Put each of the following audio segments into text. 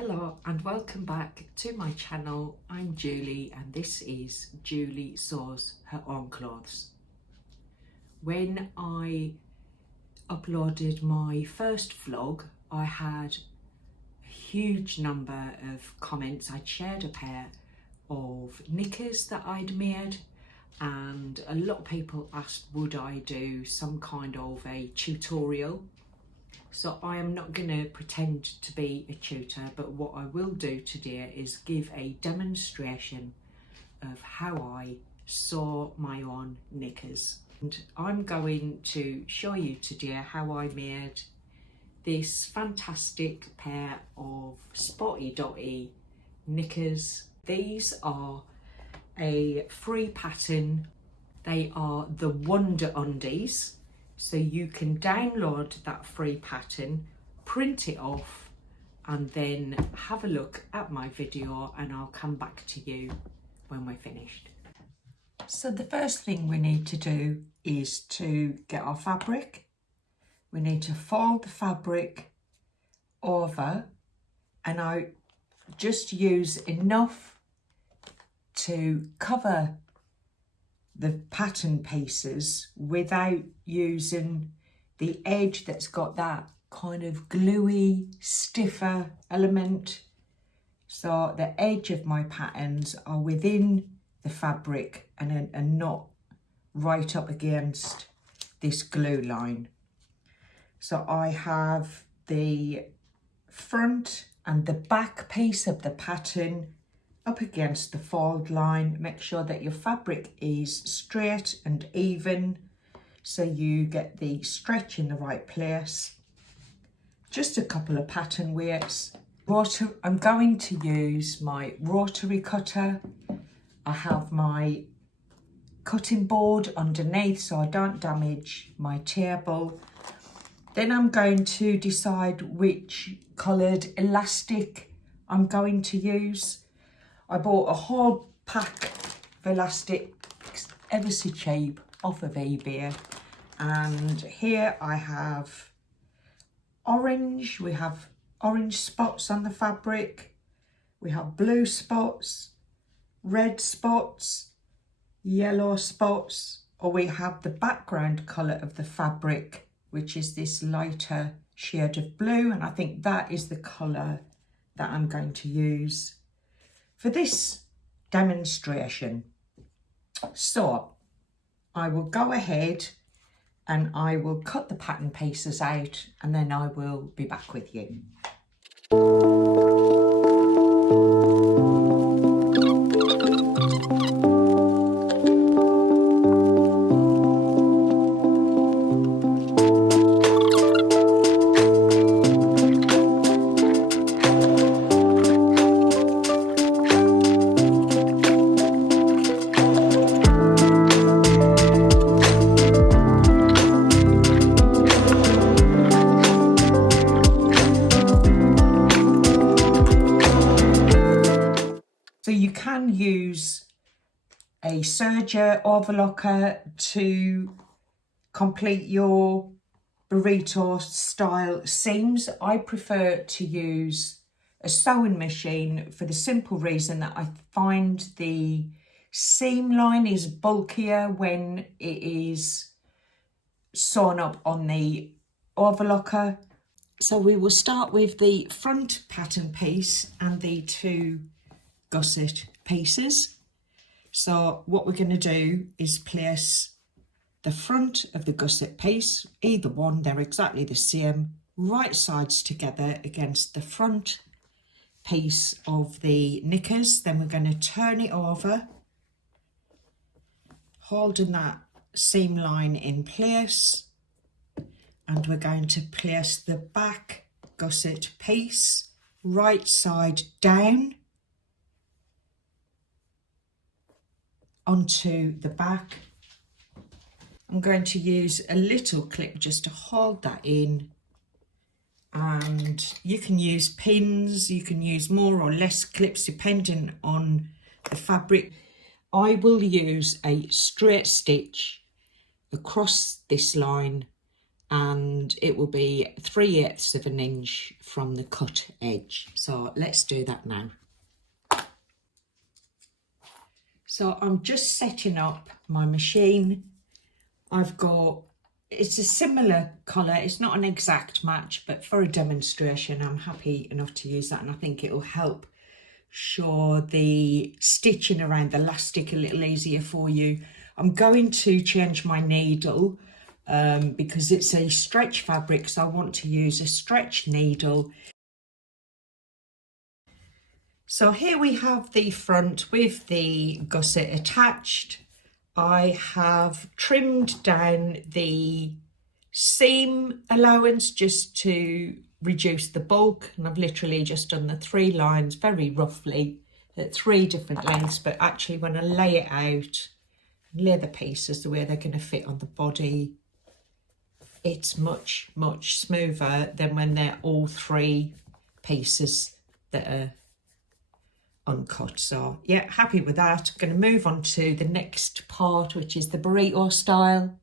Hello and welcome back to my channel. I'm Julie and this is Julie Sews Her Own Clothes. When I uploaded my first vlog, I had a huge number of comments. I'd shared a pair of knickers that I'd made and a lot of people asked would I do some kind of a tutorial. So I am not going to pretend to be a tutor, but what I will do today is give a demonstration of how I sew my own knickers. And I'm going to show you today how I made this fantastic pair of spotty dotty knickers. These are a free pattern. They are the Wonder Undies. So you can download that free pattern, print it off, and then have a look at my video and I'll come back to you when we're finished. So the first thing we need to do is to get our fabric. We need to fold the fabric over, and I just use enough to cover the pattern pieces without using the edge that's got that kind of gluey, stiffer element. So the edge of my patterns are within the fabric and not right up against this glue line. So I have the front and the back piece of the pattern up against the fold line. Make sure that your fabric is straight and even so you get the stretch in the right place. Just a couple of pattern weights. I'm going to use my rotary cutter. I have my cutting board underneath so I don't damage my table. Then I'm going to decide which coloured elastic I'm going to use. I bought a whole pack of elastic, ever so cheap, off of eBay. And here I have orange. We have orange spots on the fabric. We have blue spots, red spots, yellow spots. Or we have the background colour of the fabric, which is this lighter shade of blue. And I think that is the colour that I'm going to use for this demonstration. So I will go ahead and I will cut the pattern pieces out and then I will be back with you. So you can use a serger overlocker to complete your burrito style seams. I prefer to use a sewing machine for the simple reason that I find the seam line is bulkier when it is sewn up on the overlocker. So we will start with the front pattern piece and the two gusset pieces. So what we're going to do is place the front of the gusset piece, either one, they're exactly the same, right sides together against the front piece of the knickers. Then we're going to turn it over, holding that seam line in place, and we're going to place the back gusset piece right side down onto the back. I'm going to use a little clip just to hold that in, and you can use pins, you can use more or less clips depending on the fabric. I will use a straight stitch across this line and it will be 3/8 of an inch from the cut edge. So let's do that now. So I'm just setting up my machine. It's a similar colour, it's not an exact match, but for a demonstration I'm happy enough to use that, and I think it'll help show the stitching around the elastic a little easier for you. I'm going to change my needle because it's a stretch fabric, so I want to use a stretch needle. So here we have the front with the gusset attached. I have trimmed down the seam allowance just to reduce the bulk, and I've literally just done the 3 lines very roughly at 3 different lengths, but actually when I lay it out, lay the pieces the way they're going to fit on the body, it's much smoother than when they're all 3 pieces that are uncut. So yeah, happy with that. I'm going to move on to the next part, which is the burrito style.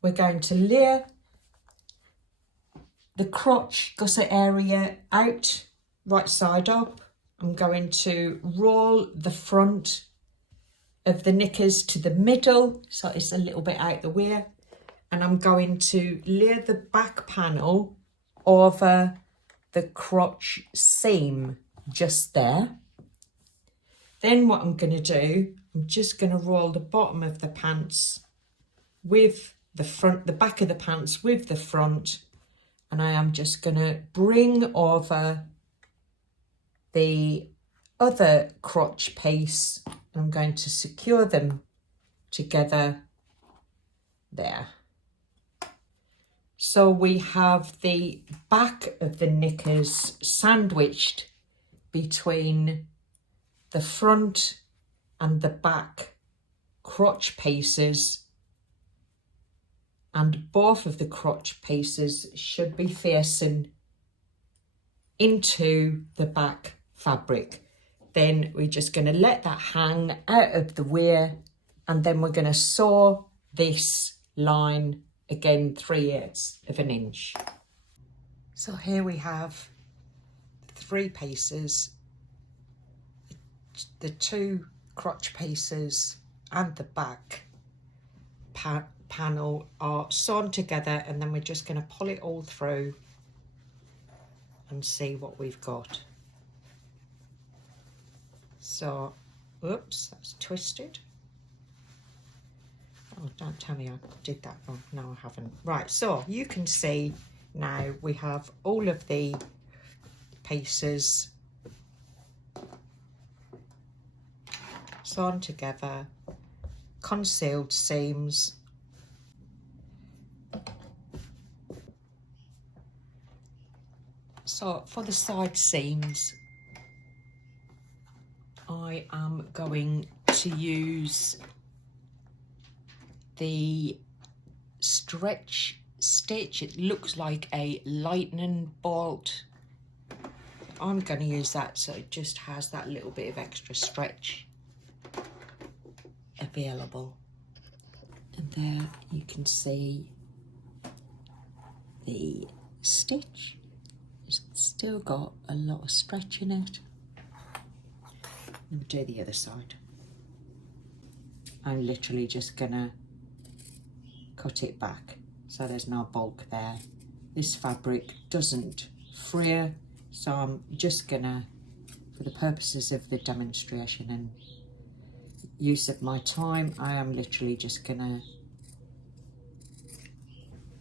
We're going to layer the crotch gusset area out, right side up. I'm going to roll the front of the knickers to the middle, so it's a little bit out the way, and I'm going to layer the back panel over the crotch seam just there. Then what I'm going to do, I'm just going to roll the bottom of the pants with the front, the back of the pants with the front, and I am just going to bring over the other crotch piece, and I'm going to secure them together there. So we have the back of the knickers sandwiched between the front and the back crotch pieces, and both of the crotch pieces should be facing into the back fabric. Then we're just going to let that hang out of the way, and then we're going to sew this line again 3/8 of an inch. So here we have 3 pieces, the 2 crotch pieces and the back panel are sewn together, and then we're just going to pull it all through and see what we've got. So, oops, that's twisted. Oh, don't tell me I did that wrong. No, I haven't. Right, so you can see now we have all of the pieces sewn together, concealed seams. So for the side seams, I am going to use the stretch stitch. It looks like a lightning bolt. I'm going to use that so it just has that little bit of extra stretch available. And there you can see the stitch. It's still got a lot of stretch in it. Let me do the other side. I'm literally just gonna cut it back so there's no bulk there. This fabric doesn't fray, so I'm just gonna, for the purposes of the demonstration and use of my time, I am literally just gonna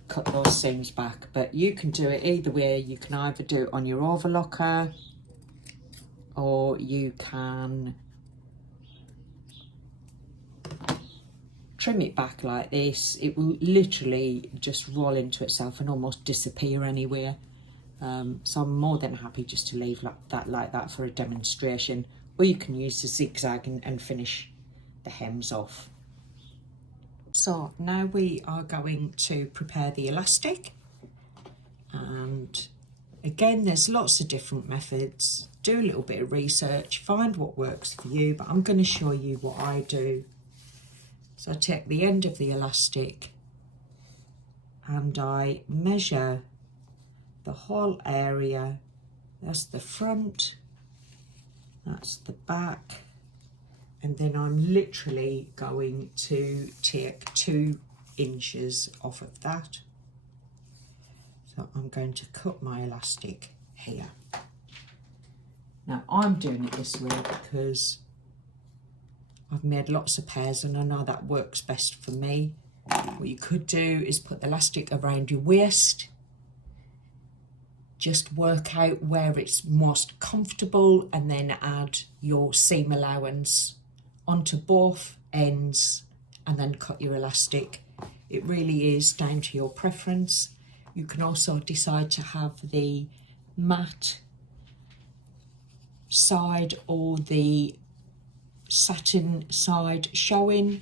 cut those seams back. But you can do it either way. You can either do it on your overlocker, or you can trim it back like this. It will literally just roll into itself and almost disappear anywhere. So I'm more than happy just to leave like that for a demonstration, or you can use the zigzag and finish the hems off. So now we are going to prepare the elastic, and again there's lots of different methods. Do a little bit of research, find what works for you, but I'm going to show you what I do. So I take the end of the elastic and I measure the whole area. That's the front, that's the back, and then I'm literally going to take 2 inches off of that. So I'm going to cut my elastic here. Now I'm doing it this way because I've made lots of pairs and I know that works best for me. What you could do is put the elastic around your waist. Just work out where it's most comfortable and then add your seam allowance onto both ends and then cut your elastic. It really is down to your preference. You can also decide to have the matte side or the satin side showing.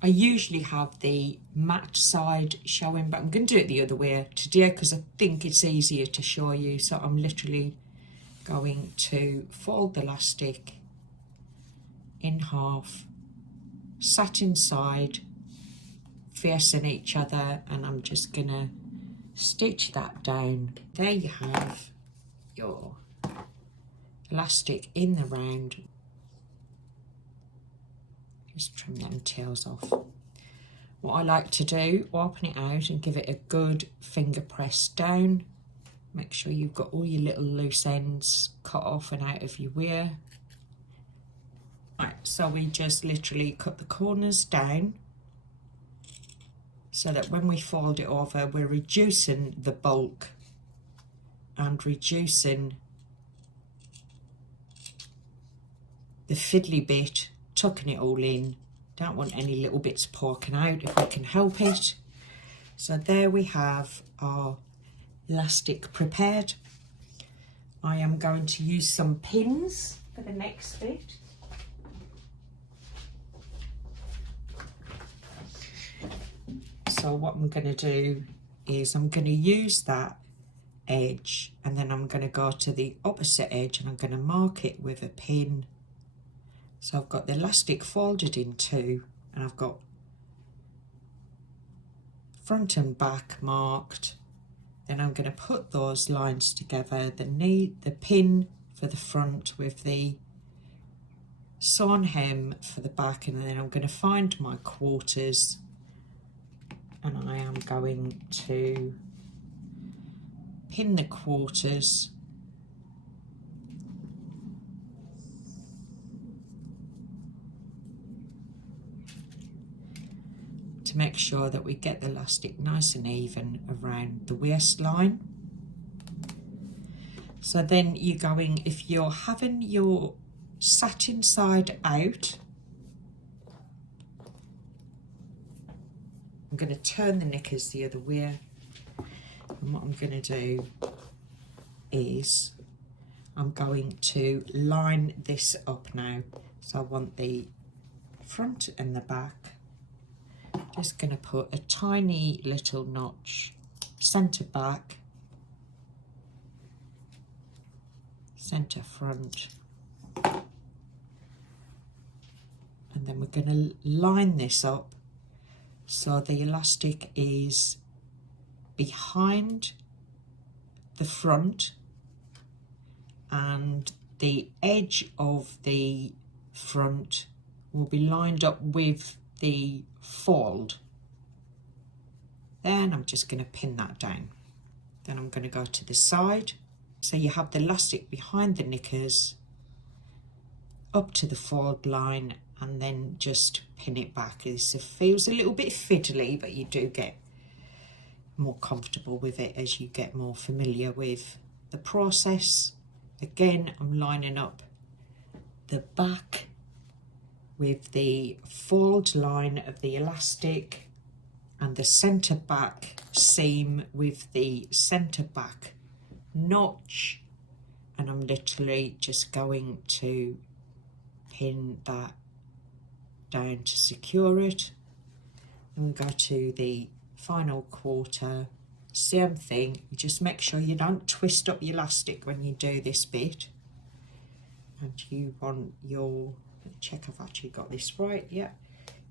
I usually have the matte side showing, but I'm going to do it the other way today because I think it's easier to show you. So I'm literally going to fold the elastic in half, satin side facing each other, and I'm just going to stitch that down. There you have your elastic in the round. Just trim them tails off. What I like to do, open it out and give it a good finger press down. Make sure you've got all your little loose ends cut off and out of your way. Right, so we just literally cut the corners down so that when we fold it over, we're reducing the bulk and reducing the fiddly bit, tucking it all in. Don't want any little bits poking out if we can help it. So there we have our elastic prepared. I am going to use some pins for the next bit. So what I'm going to do is I'm going to use that edge and then I'm going to go to the opposite edge and I'm going to mark it with a pin. So I've got the elastic folded in 2 and I've got front and back marked. Then I'm going to put those lines together, the pin for the front with the sewn hem for the back, and then I'm going to find my quarters and I am going to pin the quarters to make sure that we get the elastic nice and even around the waistline. So then you're going, if you're having your satin side out, I'm going to turn the knickers the other way, and what I'm going to do is I'm going to line this up now. So I want the front and the back. Just going to put a tiny little notch, centre back, centre front, and then we're going to line this up so the elastic is behind the front and the edge of the front will be lined up with the fold. Then I'm just going to pin that down. Then I'm going to go to the side. So you have the elastic behind the knickers up to the fold line and then just pin it back. This feels a little bit fiddly, but you do get more comfortable with it as you get more familiar with the process. Again, I'm lining up the back with the fold line of the elastic and the centre back seam with the centre back notch, and I'm literally just going to pin that down to secure it. And go to the final quarter, same thing, you just make sure you don't twist up your elastic when you do this bit, and you want your, check I've actually got this right, yeah,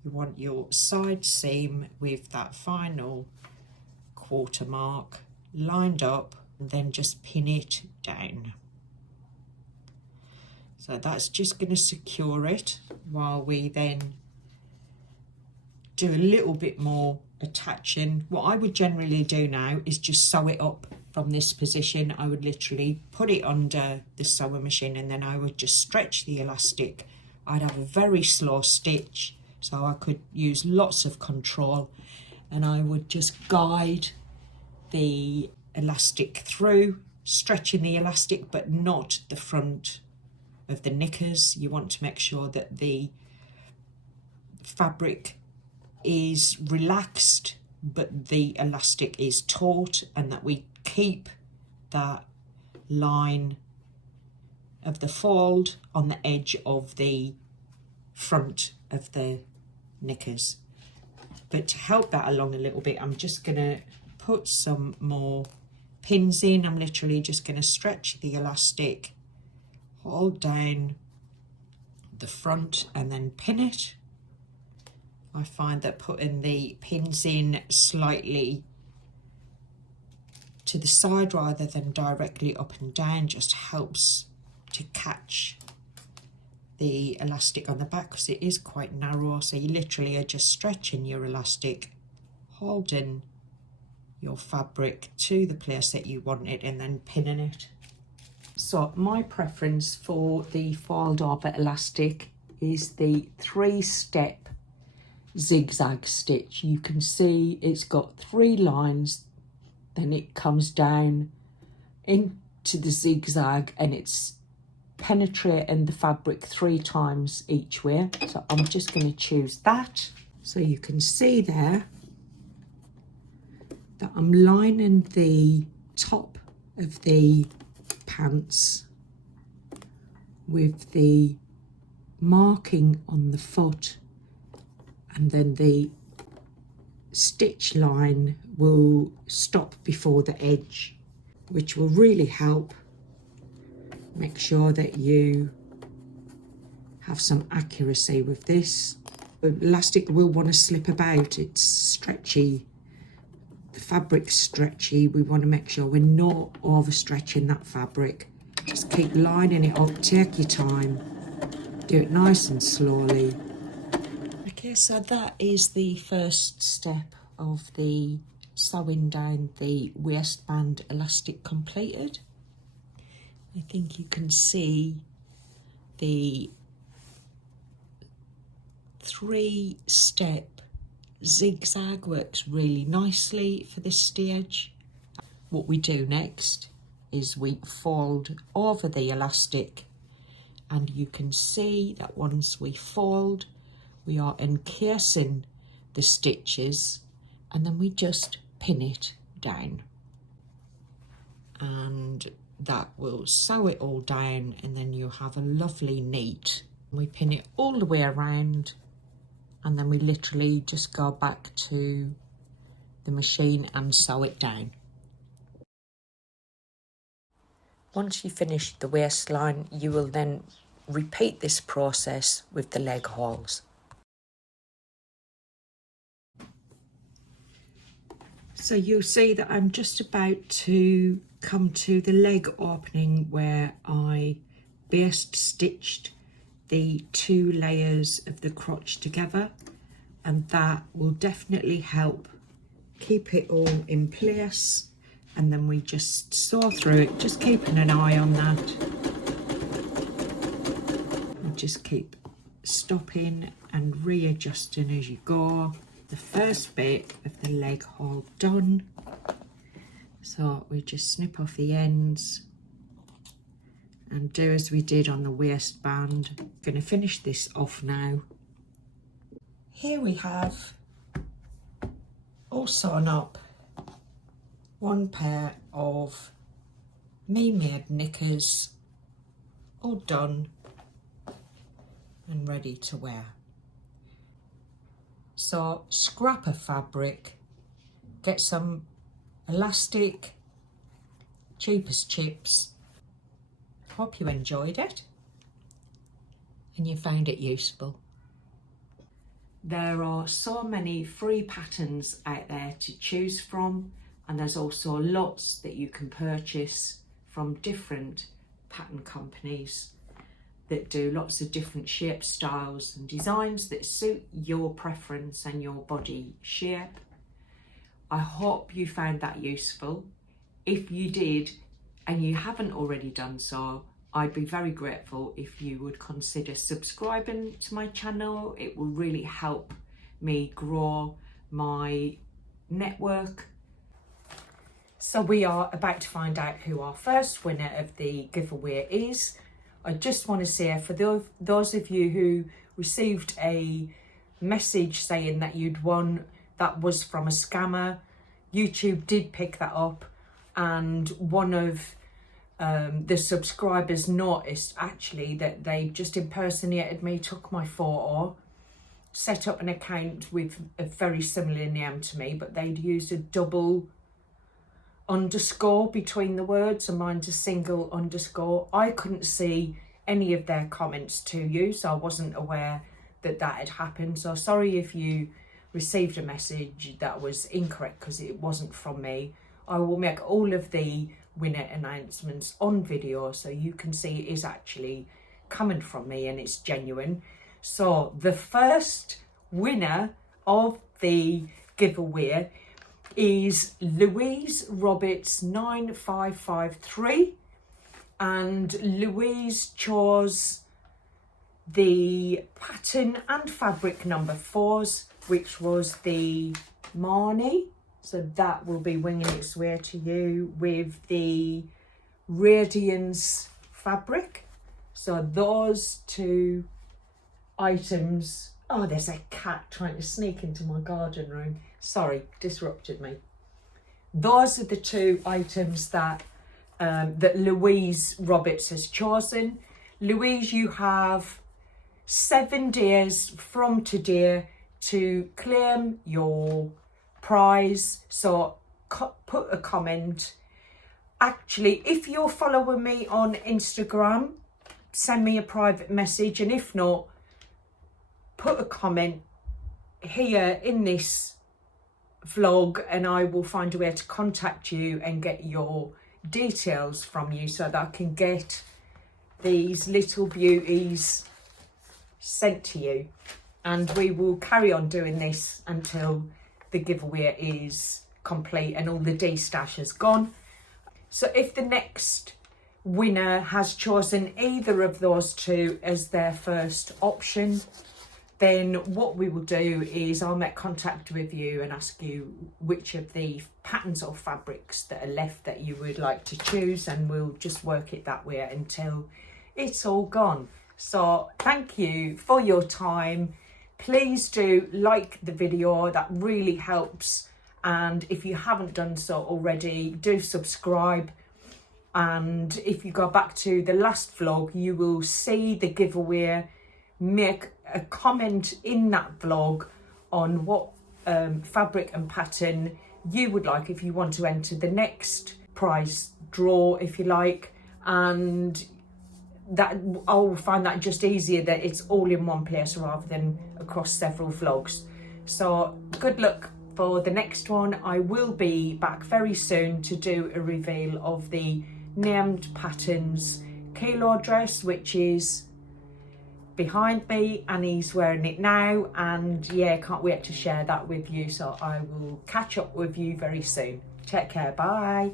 you want your side seam with that final 3/4 mark lined up, and then just pin it down. So that's just going to secure it while we then do a little bit more attaching. What I would generally do now is just sew it up from this position. I would literally put it under the sewing machine and then I would just stretch the elastic. I'd have a very slow stitch so I could use lots of control, and I would just guide the elastic through, stretching the elastic but not the front of the knickers. You want to make sure that the fabric is relaxed but the elastic is taut, and that we keep that line of the fold on the edge of the front of the knickers. But to help that along a little bit, I'm just going to put some more pins in. I'm literally just going to stretch the elastic, hold down the front and then pin it. I find that putting the pins in slightly to the side rather than directly up and down just helps to catch the elastic on the back, because it is quite narrow. So you literally are just stretching your elastic, holding your fabric to the place that you want it and then pinning it. So my preference for the fold over elastic is the 3-step zigzag stitch. You can see it's got 3 lines, then it comes down into the zigzag and it's penetrating the fabric 3 times each way. So I'm just going to choose that. So you can see there that I'm lining the top of the pants with the marking on the foot, and then the stitch line will stop before the edge, which will really help make sure that you have some accuracy with this. The elastic will want to slip about, it's stretchy, the fabric's stretchy. We want to make sure we're not overstretching that fabric. Just keep lining it up, take your time, do it nice and slowly. Okay, so that is the first step of the sewing down the waistband elastic completed. I think you can see the 3-step zigzag works really nicely for this stage. What we do next is we fold over the elastic, and you can see that once we fold, we are encasing the stitches, and then we just pin it down. And that will sew it all down, and then you have a lovely neat. We pin it all the way around, and then we literally just go back to the machine and sew it down. Once you finish the waistline, you will then repeat this process with the leg holes. So you'll see that I'm just about to come to the leg opening where I baste stitched the 2 layers of the crotch together, and that will definitely help keep it all in place. And then we just saw through it, just keeping an eye on that. And just keep stopping and readjusting as you go. The first bit of the leg hole done. So we just snip off the ends and do as we did on the waistband. I'm going to finish this off now. Here we have all sewn up 1 pair of me-made knickers, all done and ready to wear. So scrap a fabric, get some elastic, cheap as chips. Hope you enjoyed it and you found it useful. There are so many free patterns out there to choose from. and there's also lots that you can purchase from different pattern companies that do lots of different shapes, styles and designs that suit your preference and your body shape. I hope you found that useful. If you did and you haven't already done so, I'd be very grateful if you would consider subscribing to my channel. It will really help me grow my network. So we are about to find out who our first winner of the giveaway is. I just want to say, for those of you who received a message saying that you'd won, that was from a scammer. YouTube did pick that up, and one of the subscribers noticed actually that they just impersonated me, took my photo, set up an account with a very similar name to me, but they'd used a double underscore between the words and mine's a single underscore. I couldn't see any of their comments to you, so I wasn't aware that that had happened. So sorry if you received a message that was incorrect, because it wasn't from me. I will make all of the winner announcements on video so you can see it is actually coming from me and it's genuine. So the first winner of the giveaway is Louise Roberts 9553, and Louise chose the pattern and fabric number 4s, which was the Marnie. So that will be winging its way to you with the Radiance fabric. So those two items. Oh, there's a cat trying to sneak into my garden room. Sorry, disrupted me. Those are the two items that that Louise Roberts has chosen. Louise, you have 7 days from today to claim your prize. So put a comment. Actually, if you're following me on Instagram, send me a private message, and if not, put a comment here in this vlog and I will find a way to contact you and get your details from you so that I can get these little beauties sent to you. And we will carry on doing this until the giveaway is complete and all the D-stash is gone. So if the next winner has chosen either of those two as their first option, then what we will do is I'll make contact with you and ask you which of the patterns or fabrics that are left that you would like to choose, and we'll just work it that way until it's all gone. So thank you for your time. Please do like the video, that really helps. And if you haven't done so already, do subscribe. And if you go back to the last vlog, you will see the giveaway. Make a comment in that vlog on what fabric and pattern you would like if you want to enter the next prize draw, if you like, and that I'll find that just easier that it's all in one place rather than across several vlogs. So good luck for the next one. I will be back very soon to do a reveal of the named patterns kilo dress, which is behind me. Annie's wearing it now, and yeah, can't wait to share that with you. So I will catch up with you very soon. Take care, bye.